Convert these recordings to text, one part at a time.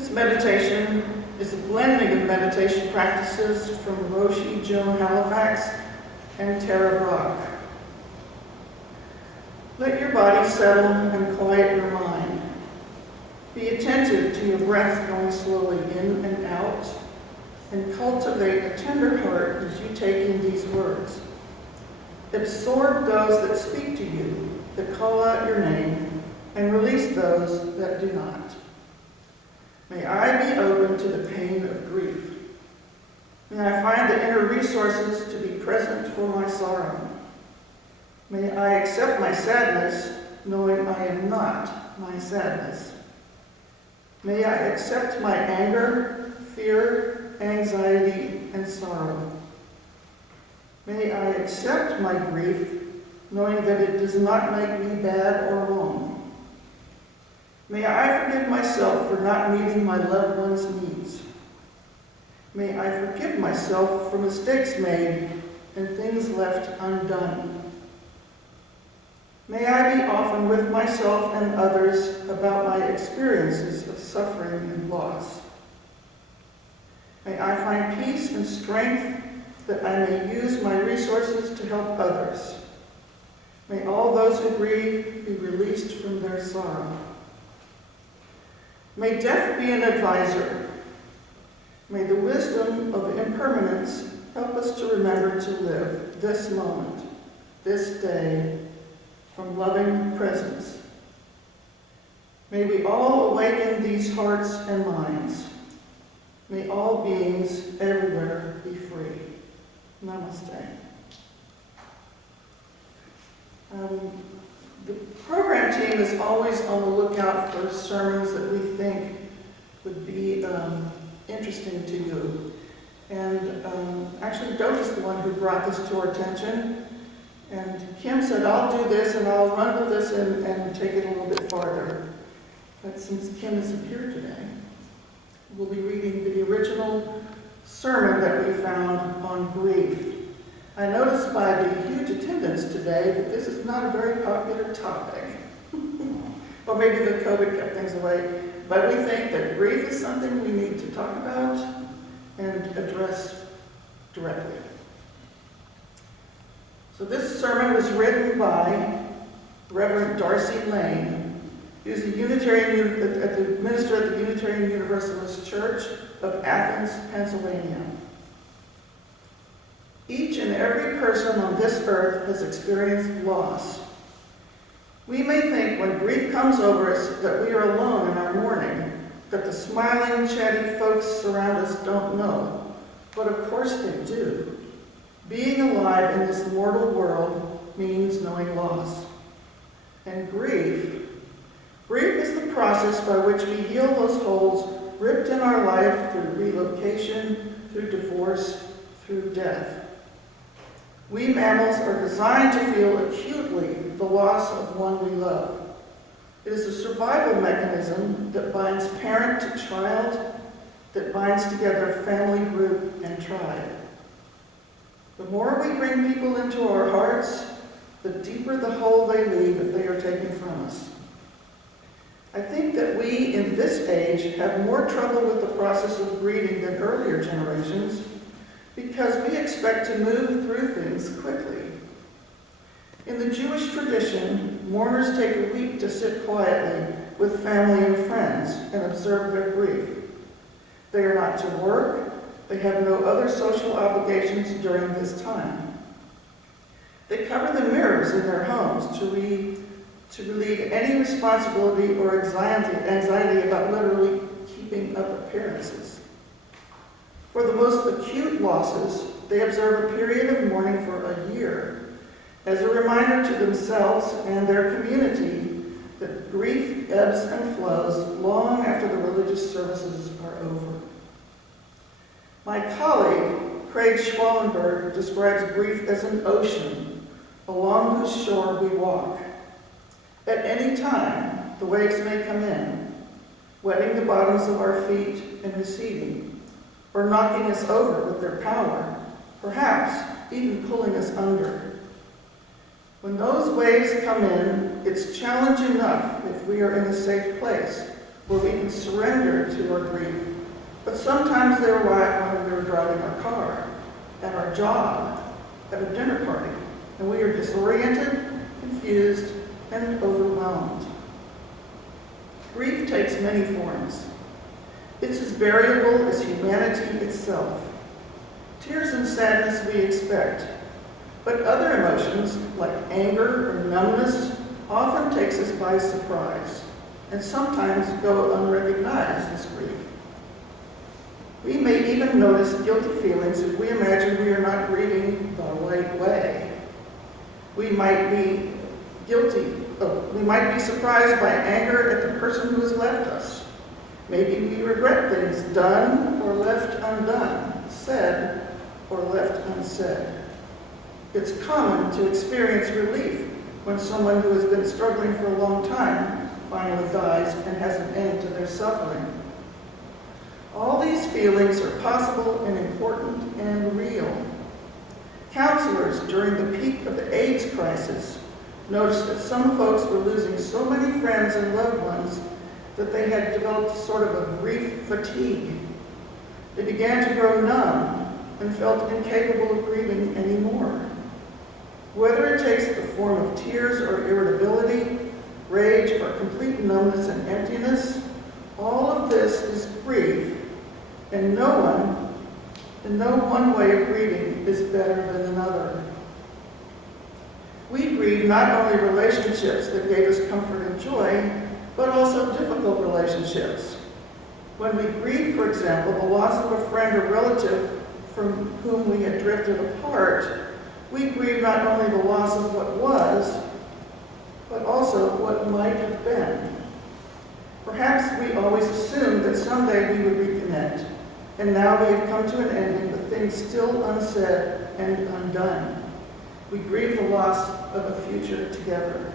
This meditation is a blending of meditation practices from Roshi Joan Halifax and Tara Brock. Let your body settle and quiet your mind. Be attentive to your breath going slowly in and out, and cultivate a tender heart as you take in these words. Absorb those that speak to you, that call out your name, and release those that do not. May I be open to the pain of grief. May I find the inner resources to be present for my sorrow. May I accept my sadness, knowing I am not my sadness. May I accept my anger, fear, anxiety, and sorrow. May I accept my grief, knowing that it does not make me bad or wrong. May I forgive myself for not meeting my loved one's needs. May I forgive myself for mistakes made and things left undone. May I be often with myself and others about my experiences of suffering and loss. May I find peace and strength that I may use my resources to help others. May all those who grieve be released from their sorrow. May death be an advisor. May the wisdom of impermanence help us to remember to live this moment, this day, from loving presence. May we all awaken these hearts and minds. May all beings everywhere be free. Namaste. The program team is always on the lookout for sermons that we think would be interesting to you. And actually, Doug is the one who brought this to our attention. And Kim said, I'll do this and I'll run with this and take it a little bit farther. But since Kim isn't here today, we'll be reading the original sermon that we found on grief. I noticed by the huge attendance today that this is not a very popular topic. Or maybe the COVID kept things away. But we think that grief is something we need to talk about and address directly. So this sermon was written by Reverend Darcey Laine, who's a minister at the Unitarian Universalist Church of Athens, Pennsylvania. Each and every person on this earth has experienced loss. We may think when grief comes over us that we are alone in our mourning, that the smiling, chatty folks around us don't know. But of course they do. Being alive in this mortal world means knowing loss. And grief is the process by which we heal those holes ripped in our life through relocation, through divorce, through death. We mammals are designed to feel acutely the loss of one we love. It is a survival mechanism that binds parent to child, that binds together family, group, and tribe. The more we bring people into our hearts, the deeper the hole they leave if they are taken from us. I think that we, in this age, have more trouble with the process of grieving than earlier generations because we expect to move through things quickly. In the Jewish tradition, mourners take a week to sit quietly with family and friends and observe their grief. They are not to work. They have no other social obligations during this time. They cover the mirrors in their homes to relieve any responsibility or anxiety about literally keeping up appearances. For the most acute losses, they observe a period of mourning for a year as a reminder to themselves and their community that grief ebbs and flows long after the religious services are over. My colleague, Craig Schwallenberg, describes grief as an ocean along whose shore we walk. At any time, the waves may come in, wetting the bottoms of our feet and receding, or knocking us over with their power, perhaps even pulling us under. When those waves come in, it's challenge enough if we are in a safe place where we can surrender to our grief, but sometimes they arrive when we are driving our car, at our job, at a dinner party, and we are disoriented, confused, and overwhelmed. Grief takes many forms. It's as variable as humanity itself. Tears and sadness we expect, but other emotions like anger or numbness often takes us by surprise and sometimes go unrecognized as grief. We may even notice guilty feelings if we imagine we are not grieving the right way. We might be surprised by anger at the person who has left us. Maybe we regret things done or left undone, said or left unsaid. It's common to experience relief when someone who has been struggling for a long time finally dies and has an end to their suffering. All these feelings are possible and important and real. Counselors during the peak of the AIDS crisis noticed that some folks were losing so many friends and loved ones that they had developed sort of a grief fatigue. They began to grow numb and felt incapable of grieving anymore. Whether it takes the form of tears or irritability, rage or complete numbness and emptiness, all of this is grief, and no one way of grieving is better than another. We grieve not only relationships that gave us comfort and joy, but also difficult relationships. When we grieve, for example, the loss of a friend or relative from whom we had drifted apart, we grieve not only the loss of what was, but also what might have been. Perhaps we always assumed that someday we would reconnect, and now we have come to an ending with things still unsaid and undone. We grieve the loss of a future together.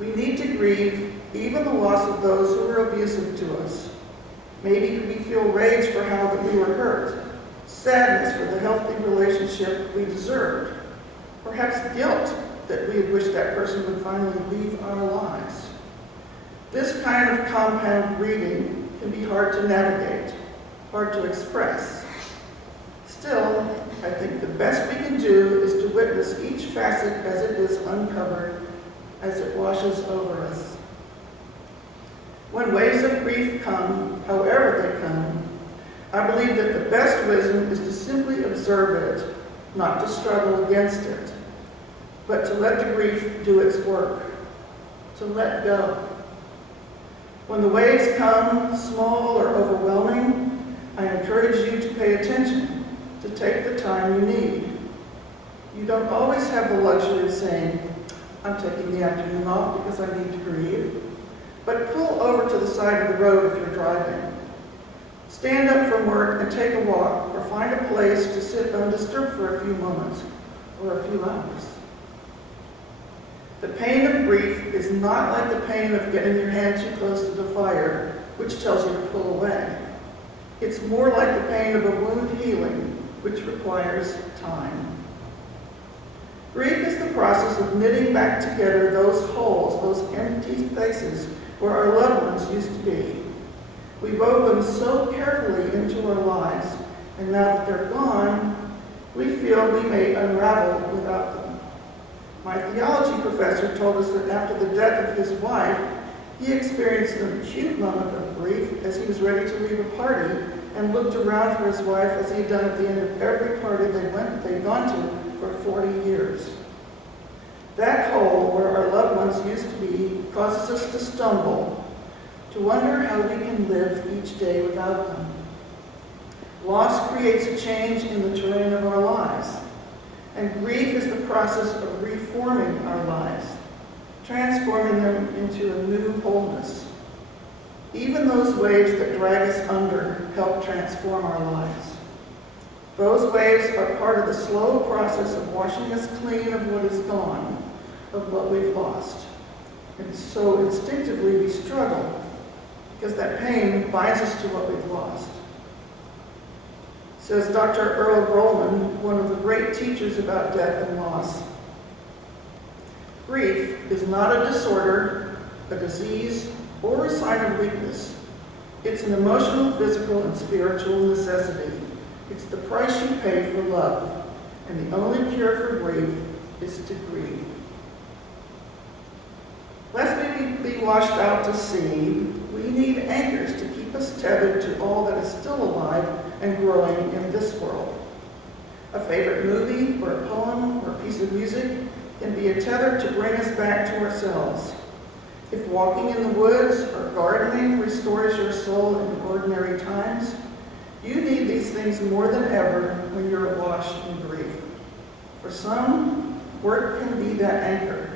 We need to grieve even the loss of those who were abusive to us. Maybe we feel rage for how that we were hurt, sadness for the healthy relationship we deserved, perhaps guilt that we had wished that person would finally leave our lives. This kind of compound grieving can be hard to navigate, hard to express. Still, I think the best we can do is to witness each facet as it is uncovered, as it washes over us. When waves of grief come, however they come, I believe that the best wisdom is to simply observe it, not to struggle against it, but to let the grief do its work, to let go. When the waves come, small or overwhelming, I encourage you to pay attention, to take the time you need. You don't always have the luxury of saying, I'm taking the afternoon off because I need to grieve, but pull over to the side of the road if you're driving. Stand up from work and take a walk, or find a place to sit undisturbed for a few moments or a few hours. The pain of grief is not like the pain of getting your hand too close to the fire, which tells you to pull away. It's more like the pain of a wound healing, which requires time. Grief is the process of knitting back together those holes, those empty spaces where our loved ones used to be. We wove them so carefully into our lives, and now that they're gone, we feel we may unravel without them. My theology professor told us that after the death of his wife, he experienced an acute moment of grief as he was ready to leave a party and looked around for his wife as he had done at the end of every party they'd gone to for 40 years. That hole where our loved ones used to be causes us to stumble, to wonder how we can live each day without them. Loss creates a change in the terrain of our lives, and grief is the process of reforming our lives, transforming them into a new wholeness. Even those waves that drag us under help transform our lives. Those waves are part of the slow process of washing us clean of what is gone, of what we've lost. And so instinctively we struggle, because that pain binds us to what we've lost. Says Dr. Earl Grollman, one of the great teachers about death and loss, grief is not a disorder, a disease, or a sign of weakness. It's an emotional, physical, and spiritual necessity. It's the price you pay for love, and the only cure for grief is to grieve. Lest we be washed out to sea, we need anchors to keep us tethered to all that is still alive and growing in this world. A favorite movie, or a poem, or a piece of music can be a tether to bring us back to ourselves. If walking in the woods or gardening restores your soul in ordinary times, you need these things more than ever when you're awash in grief. For some, work can be that anchor,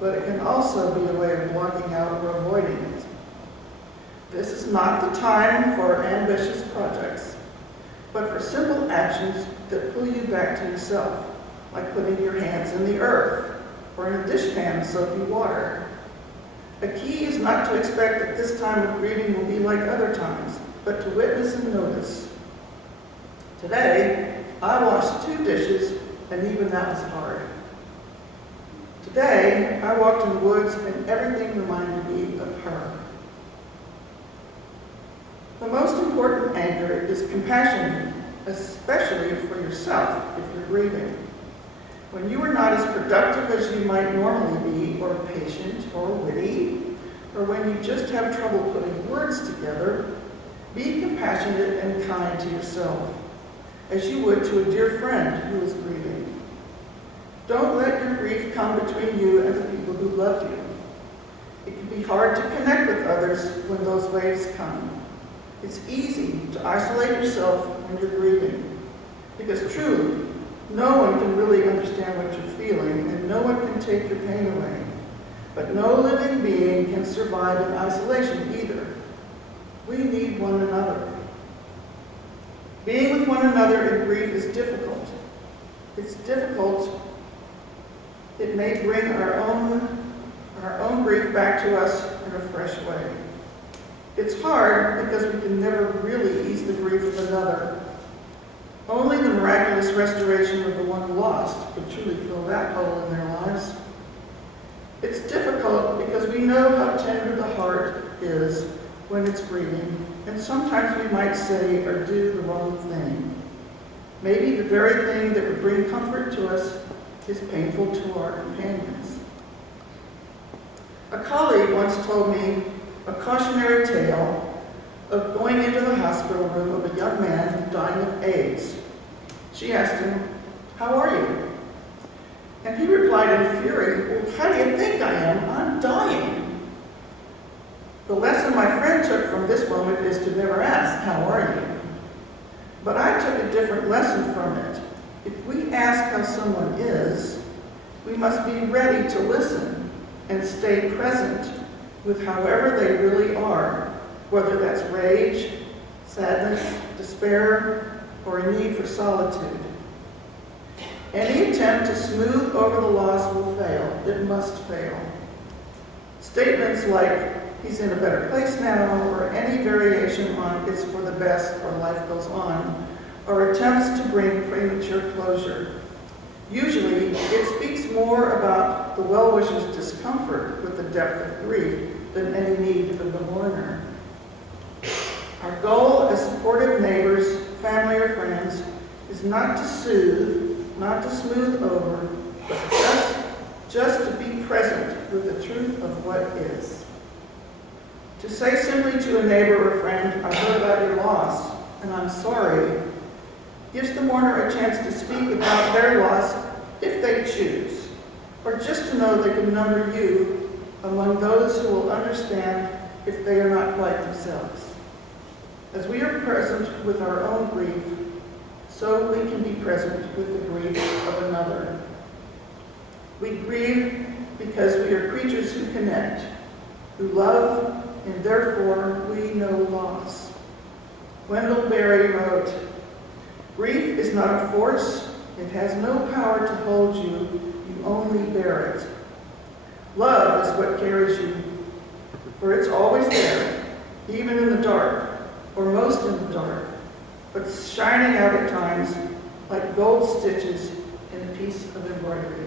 but it can also be a way of blocking out or avoiding it. This is not the time for ambitious projects, but for simple actions that pull you back to yourself, like putting your hands in the earth or in a dishpan of soapy water. A key is not to expect that this time of grieving will be like other times, but to witness and notice. Today, I washed 2 dishes, and even that was hard. Today, I walked in the woods, and everything reminded me of her. The most important anchor is compassion, especially for yourself if you're grieving. When you are not as productive as you might normally be, or patient, or witty, or when you just have trouble putting words together, be compassionate and kind to yourself, as you would to a dear friend who is grieving. Don't let your grief come between you and the people who love you. It can be hard to connect with others when those waves come. It's easy to isolate yourself when you're grieving, because truly, no one can really understand what you're feeling, and no one can take your pain away. But no living being can survive in isolation either. We need one another. Being with one another in grief is difficult. It's difficult. It may bring our own grief back to us in a fresh way. It's hard because we can never really ease the grief of another. Only the miraculous restoration of the one lost could truly fill that hole in their lives. It's difficult because we know how tender the heart is when it's grieving, and sometimes we might say or do the wrong thing. Maybe the very thing that would bring comfort to us is painful to our companions. A colleague once told me a cautionary tale of going into the hospital room of a young man dying of AIDS. She asked him, "How are you?" And he replied in fury, "Well, how do you think I am? I'm dying." The lesson my friend took from this moment is to never ask, "How are you?" But I took a different lesson from it. If we ask how someone is, we must be ready to listen and stay present with however they really are, whether that's rage, sadness, despair, or a need for solitude. Any attempt to smooth over the loss will fail. It must fail. Statements like, "He's in a better place now," or any variation on "it's for the best" or "life goes on," are attempts to bring premature closure. Usually, it speaks more about the well-wisher's discomfort with the depth of grief than any need of the mourner. Our goal as supportive neighbors, family, or friends is not to soothe, not to smooth over, but just to be present with the truth of what is. To say simply to a neighbor or friend, "I heard about your loss, and I'm sorry," gives the mourner a chance to speak about their loss if they choose, or just to know they can number you among those who will understand if they are not quite themselves. As we are present with our own grief, so we can be present with the grief of another. We grieve because we are creatures who connect, who love, and therefore we know loss. Wendell Berry wrote, "Grief is not a force. It has no power to hold you. You only bear it. Love is what carries you, for it's always there, even in the dark, or most in the dark, but shining out at times like gold stitches in a piece of embroidery."